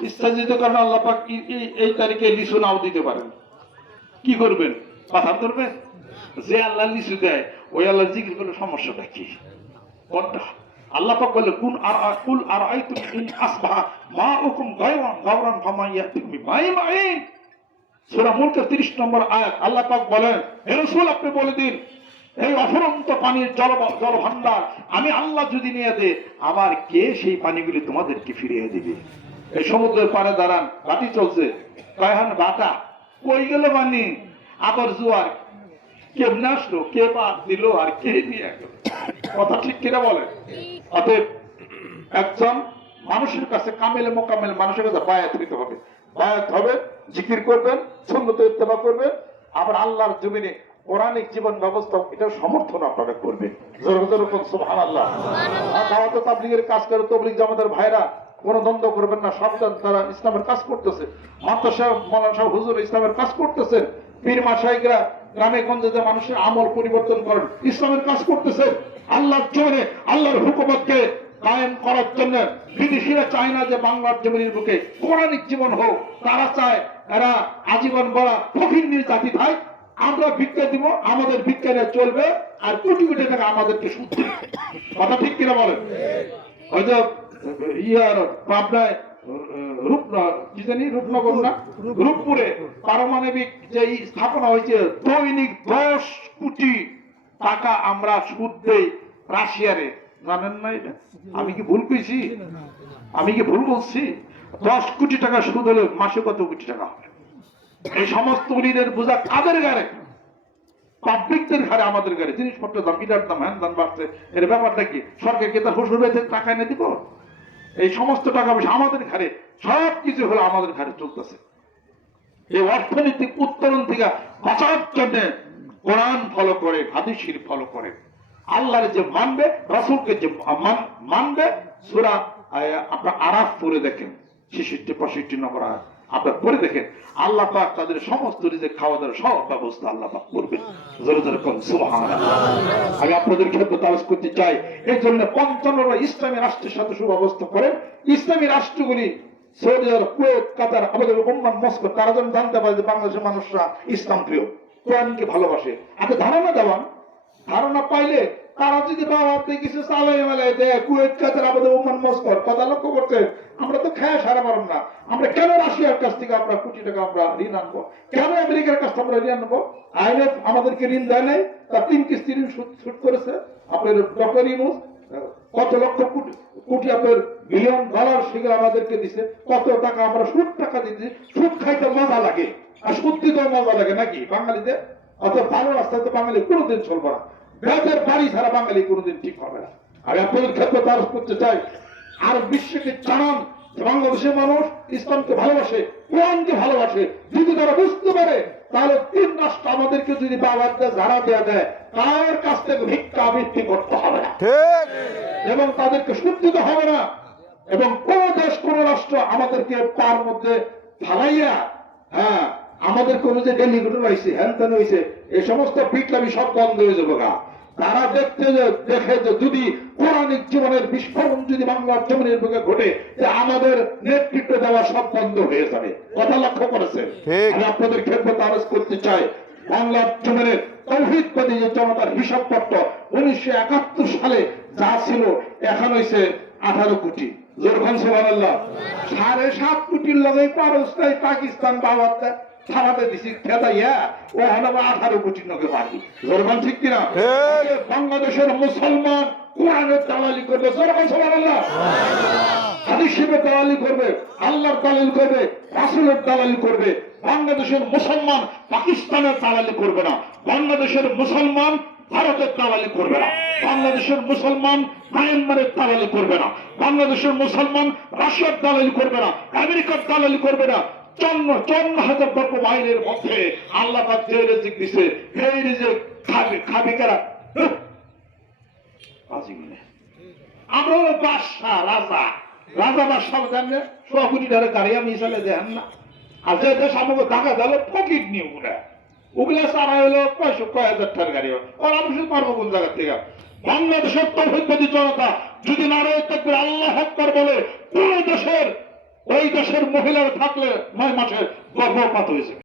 ইচ্ছা যদি করেন আল্লাহ পাক এই- তারিখে লিসু নাও দিতে পারেন। কি করবেন? পাথর করবেন যে আল্লাহ লিসু দেয়, ওই আল্লাহ জিকির করলে সমস্যাটা কি? কোনটা? আল্লাহ পাক বলে কুন আর কুল আর আইতুম ইন আসবাহা মা উকুম গায়রান, গাওরান ফামা ইয়াতিকুম বিমাইন সূরা মুলকের 30 নম্বর আয়াত, আল্লাহ পাক বলেন, হে রাসূল, আপনি বলে দিন, এই অফুরন্ত পানির জল জল ভান্ডার আমি আল্লাহ যদি নিয়ে দে আমার কে সেই পানিগুলি তোমাদেরকে ফিরিয়ে দিবে? এই সমুদ্রের পাড়ে দাঁড়ান বাটি চলছে। কয়হান বাটা কই গেল পানি আবার জোয়ার। কেমনে আসলো কে বাদ দিল আর কে নিয়ে গেল? কথা ঠিক কিনা বলে অতএব একজন মানুষের কাছে কামেলে মোকামেল মানুষের কাছে বায়াত হইতে হবে। বায়াত হবে জিকির করবেন সুন্নত ইত্তেবা করবেন। আবার আল্লাহর জমিনে পৌরাণিক জীবন ব্যবস্থা এটা সমর্থন আপনারা করবেন। যেরকম সুবহান আল্লাহ দাওয়াত তাবলিগের কাজ করে তবলিগ জামাতের ভাইরা কোনো দ্বন্দ্ব করবেন না, সাবধান, তারা ইসলামের কাজ করতেছে। মাত্র সাহেব, মৌলানা সাহেব, হুজুর ইসলামের কাজ করতেছেন। পীর মাসাইকরা গ্রামে গঞ্জে যে মানুষের আমল পরিবর্তন করেন, ইসলামের কাজ করতেছে। আল্লাহর জমিনে আল্লাহর হুকুমতকে কায়েম করার জন্য বিদেশিরা চায় না যে বাংলার জমিনের বুকে পৌরাণিক জীবন হোক। তারা চায় এরা আজীবন বড়া ফকির জাতি ভাই আমরা ভিক্ষা দিব, আমাদের ভিক্ষা চলবে, আর কোটি কোটি টাকা আমাদেরকে সুদ কথা ঠিক কিনা বলেন? হয়তো ইয়ার পাবনায় কি জানি রূপনগর না? রূপপুরে। পারমাণবিক যে স্থাপনা হয়েছে দৈনিক দশ কোটি টাকা আমরা সুদ দেই রাশিয়ারে। জানেন না এটা? আমি কি ভুল কইছি? আমি কি ভুল বলছি? দশ কোটি টাকা সুদ হলে মাসে কত কোটি টাকা হবে এই সমস্ত ঋণের বোঝা কাদের গাড়ে পাবলিকদের ঘরে আমাদের ঘরে জিনিসপত্র দাম ইটার দাম হ্যান দাম বাড়ছে। এর ব্যাপারটা কি? সরকারকে তার থেকে টাকা এনে দিব? এই সমস্ত টাকা পয়সা আমাদের ঘরে সব কিছু হলো আমাদের ঘরে চলতেছে। এই অর্থনৈতিক উত্তরণ থেকে বাঁচার জন্য কোরআন ফলো করে, হাদিসির ফলো করে। আল্লাহর যে মানবে, রসুলকে যে মানবে, সুরা আপনার আরাফ পরে দেখেন, ছেষট্টি, পঁয়ষট্টি নম্বর আয়াত। আপনার পড়ে দেখেন, আল্লাহ পাক তাদের সমস্ত রিজেক খাওয়া দাওয়ার সব ব্যবস্থা আল্লাহ পাক করবেন। জোরে জোরে সুবহানাল্লাহ। আমি আপনাদের ক্ষেত্রে তালাশ করতে চাই, এই জন্য পঞ্চান্নটা ইসলামী রাষ্ট্রের সাথে সুব্যবস্থা করেন। ইসলামী রাষ্ট্রগুলি, সৌদি আরব, কুয়েত, কাতার আমাদের ওমান মস্কো, তারা যেন জানতে পারে যে বাংলাদেশের মানুষরা ইসলাম প্রিয়, কোরআনকে ভালোবাসে। আগে ধারণা দেওয়ান ধারণা পাইলে তারা যদি বাবা কিছু চালাই মেলায় দেয়, কুয়েত আমাদের ওমান মস্কো কথা লক্ষ্য আমরা তো সারা পারব না। আমরা কেন রাশিয়ার কাছ থেকে আমরা কোটি টাকা আমরা ঋণ আনব? কেন আমেরিকার কাছ থেকে আমরা ঋণ আনব? আমাদেরকে ঋণ দেয় নাই তার তিন কিস্তি ঋণ সুদ করেছে। আপনার ডক্টর কত লক্ষ কোটি কোটি আপনার বিলিয়ন ডলার সেগুলো আমাদেরকে দিছে, কত টাকা আমরা সুদ টাকা দিচ্ছি সুদ খাইতে মজা লাগে। আর সুদ দিতে মজা লাগে নাকি বাঙালিতে অত ভালো রাস্তায় তো বাঙালি কোনোদিন চলবে না। বেদের বাড়ি ছাড়া বাঙালি কোনোদিন ঠিক হবে না। আমি আপনাদের ক্ষেত্রে তার করতে চাই আর বিশ্বকে জানান বাংলাদেশের মানুষ ইসলামকে ভালোবাসে কোরআনকে ভালোবাসে। যদি তারা বুঝতে পারে তাহলে তিন রাষ্ট্র আমাদেরকে যদি বাবার ঝাড়া দেওয়া দেয় তার কাছ থেকে ভিক্ষা আবৃত্তি করতে হবে না। ঠিক। এবং তাদেরকে শুদ্ধিত হবে না। এবং কোন দেশ কোন রাষ্ট্র আমাদেরকে তার মধ্যে ফালাইয়া হ্যাঁ আমাদের কোন যে ডেলিগেটর হয়েছে হ্যান ত্যান হয়েছে এই সমস্ত বিপ্লবী সব বন্ধ হয়ে যাবে গা। তারা দেখতে যে দেখে যে যদি পৌরাণিক জীবনের বিস্ফোরণ যদি বাংলার জমিনের বুকে ঘটে যে আমাদের নেতৃত্ব দেওয়া সব বন্ধ হয়ে যাবে। কথা লক্ষ্য করেছে আমি আপনাদের ক্ষেত্রে আরজ করতে চাই। বাংলার জমিনের তৌহিদবাদী যে জনতার হিসাবপত্র উনিশশো একাত্তর সালে যা ছিল এখন হয়েছে আঠারো কোটি। সাড়ে সাত কোটির লগে পারস্তায় পাকিস্তান বাবাতে থানাতে দিছি খেদাইয়া ও হলো আঠারো কোটির লগে পারবি যেরকম ঠিক কিনা? বাংলাদেশের মুসলমান কোরআনের দালালি করবে। যেরকম সোহানাল্লাহ হাদিসের দালালি করবে আল্লাহর দালালি করবে রাসুলের দালালি করবে। বাংলাদেশের মুসলমান পাকিস্তানের দালালি করবে না। বাংলাদেশের মুসলমান ভারতের দালালি করবে না। বাংলাদেশের মুসলমান মায়ানমারের দালালি করবে না। বাংলাদেশের মুসলমান রাশিয়ার দালালি করবে না। আমেরিকার দালালি করবে না। চন্ন চন্ন হাজার রকম আইনের মধ্যে আল্লাহ রেজিক দিছে খাবে খাবে রাজা। জানলে ধরে গাড়িয়া মিশালে দেন না। আর যে নিয়ে সারা হলো কয়শো, কয় হাজার টাকার গাড়ি। আর আমি শুধু পারব কোন জায়গা থেকে? বাংলাদেশের তৌহিদবাদী জনতা, যদি নারায় থাকবে আল্লাহ হকর বলে কোন দেশের ওই দেশের মহিলারা থাকলে নয় মাসে গর্ভপাত হয়েছে